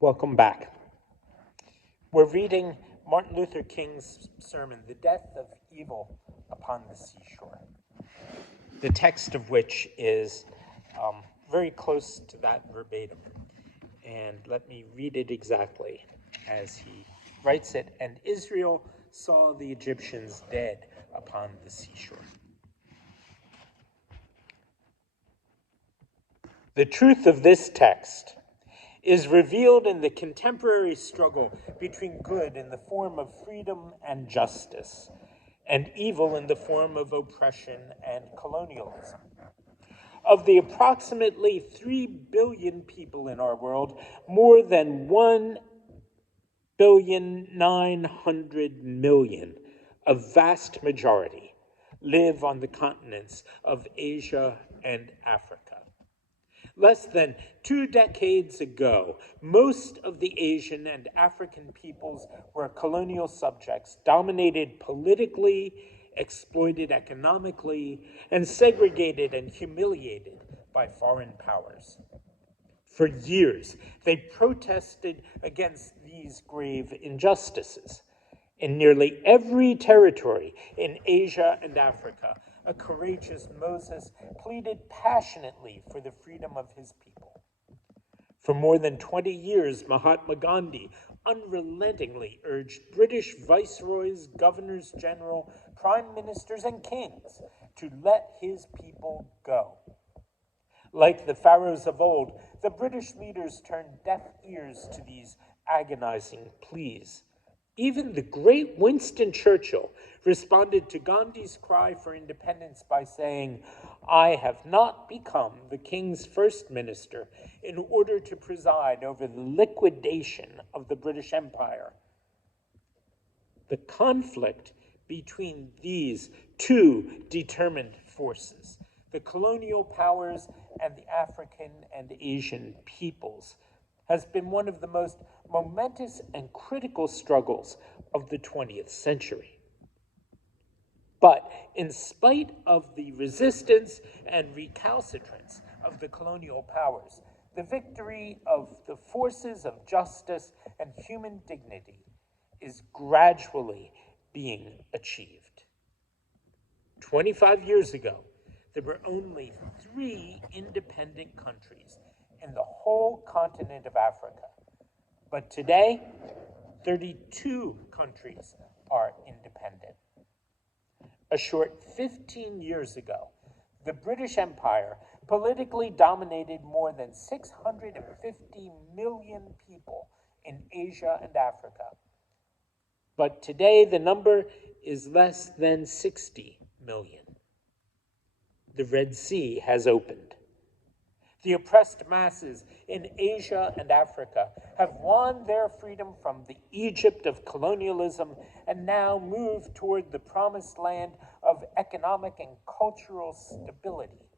Welcome back. We're reading Martin Luther King's sermon, The Death of Evil upon the Seashore, the text of which is very close to that verbatim. And let me read it exactly as he writes it. And Israel saw the Egyptians dead upon the seashore. The truth of this text is revealed in the contemporary struggle between good in the form of freedom and justice, and evil in the form of oppression and colonialism. Of the approximately 3 billion people in our world, more than 1,900,000,000, a vast majority, live on the continents of Asia and Africa. Less than 2 decades ago, most of the Asian and African peoples were colonial subjects, dominated politically, exploited economically, and segregated and humiliated by foreign powers. For years, they protested against these grave injustices. In nearly every territory in Asia and Africa, a courageous Moses pleaded passionately for the freedom of his people. For more than 20 years, Mahatma Gandhi unrelentingly urged British viceroys, governors general, prime ministers, and kings to let his people go. Like the pharaohs of old, the British leaders turned deaf ears to these agonizing pleas. Even the great Winston Churchill responded to Gandhi's cry for independence by saying, "I have not become the king's first minister in order to preside over the liquidation of the British Empire." The conflict between these two determined forces, the colonial powers and the African and Asian peoples, has been one of the most momentous and critical struggles of the 20th century. But in spite of the resistance and recalcitrance of the colonial powers, the victory of the forces of justice and human dignity is gradually being achieved. 25 years ago, there were only 3 independent countries in the whole continent of Africa. But today, 32 countries are independent. A short 15 years ago, the British Empire politically dominated more than 650 million people in Asia and Africa. But today, the number is less than 60 million. The Red Sea has opened. The oppressed masses in Asia and Africa have won their freedom from the Egypt of colonialism and now move toward the promised land of economic and cultural stability.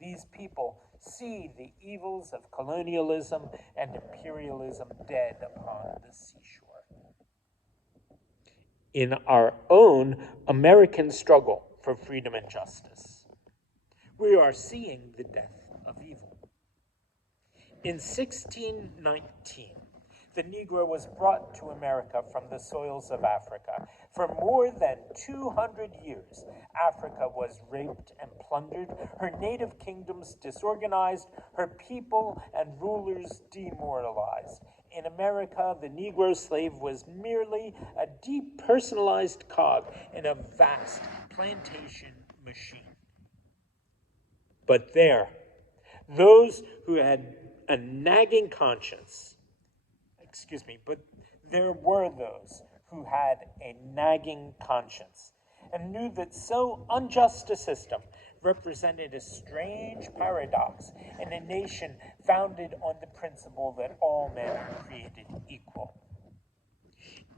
These people see the evils of colonialism and imperialism dead upon the seashore. In our own American struggle for freedom and justice, we are seeing the death of evil. In 1619, the Negro was brought to America from the soils of Africa. For more than 200 years, Africa was raped and plundered, her native kingdoms disorganized, her people and rulers demoralized. In America, the Negro slave was merely a depersonalized cog in a vast plantation machine. But those who had a nagging conscience, there were those who had a nagging conscience and knew that so unjust a system represented a strange paradox in a nation founded on the principle that all men are created equal.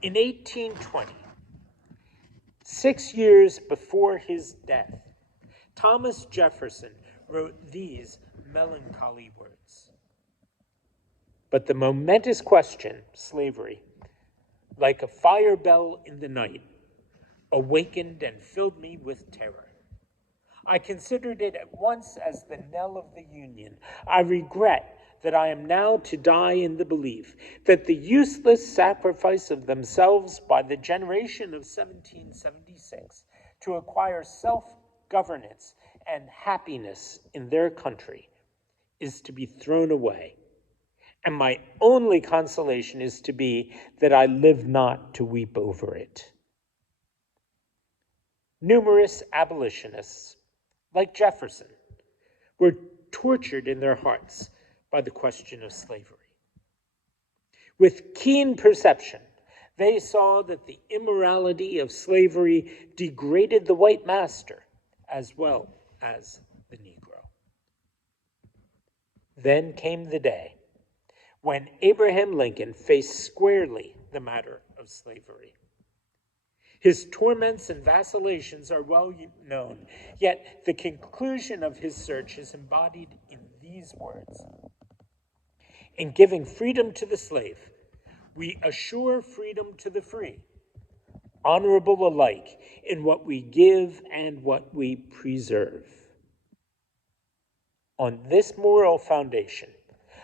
In 1820, 6 years before his death, Thomas Jefferson wrote these melancholy words: "But the momentous question, slavery, like a fire bell in the night, awakened and filled me with terror. I considered it at once as the knell of the Union. I regret that I am now to die in the belief that the useless sacrifice of themselves by the generation of 1776 to acquire self-governance and happiness in their country is to be thrown away, and my only consolation is to be that I live not to weep over it. Numerous abolitionists, like Jefferson, were tortured in their hearts by the question of slavery. With keen perception, they saw that the immorality of slavery degraded the white master as well as the Negro. Then came the day when Abraham Lincoln faced squarely the matter of slavery. His torments and vacillations are well known, yet the conclusion of his search is embodied in these words: "In giving freedom to the slave, we assure freedom to the free, honorable alike in what we give and what we preserve." On this moral foundation,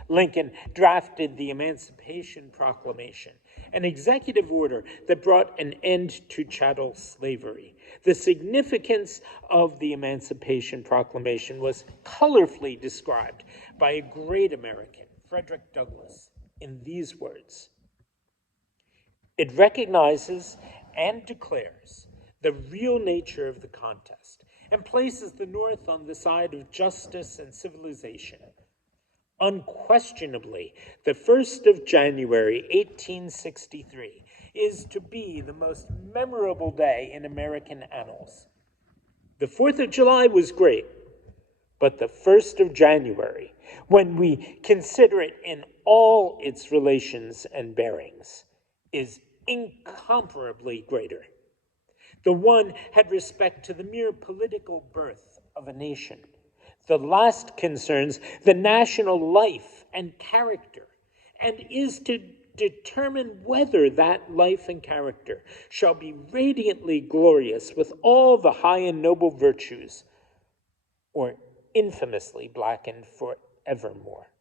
Lincoln drafted the Emancipation Proclamation, an executive order that brought an end to chattel slavery. The significance of the Emancipation Proclamation was colorfully described by a great American, Frederick Douglass, in these words: "It recognizes and declares the real nature of the contest and places the North on the side of justice and civilization. Unquestionably, the 1st of January, 1863, is to be the most memorable day in American annals. The 4th of July was great, but the 1st of January, when we consider it in all its relations and bearings, is incomparably greater. The one had respect to the mere political birth of a nation. The last concerns the national life and character, and is to determine whether that life and character shall be radiantly glorious with all the high and noble virtues, or infamously blackened for evermore."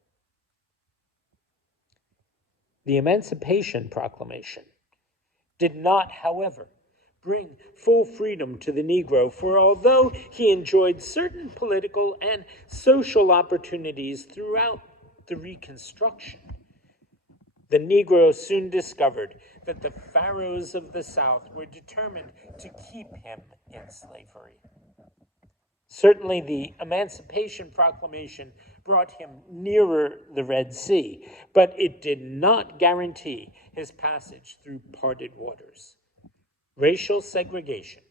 The Emancipation Proclamation did not, however, bring full freedom to the Negro, for although he enjoyed certain political and social opportunities throughout the Reconstruction, the Negro soon discovered that the Pharaohs of the South were determined to keep him in slavery. Certainly, the Emancipation Proclamation brought him nearer the Red Sea, but it did not guarantee his passage through parted waters. Racial segregation,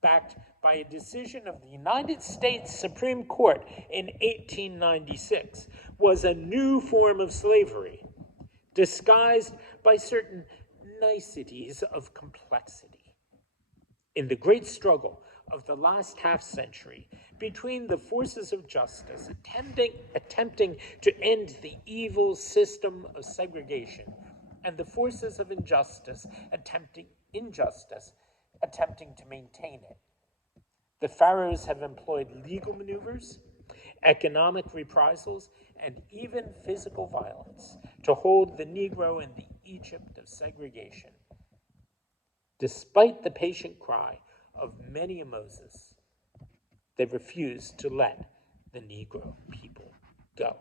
backed by a decision of the United States Supreme Court in 1896, was a new form of slavery, disguised by certain niceties of complexity. In the great struggle of the last half-century between the forces of justice attempting to end the evil system of segregation and the forces of injustice attempting to maintain it, the Pharaohs have employed legal maneuvers, economic reprisals, and even physical violence to hold the Negro in the Egypt of segregation. Despite the patient cry of many a Moses, they refused to let the Negro people go.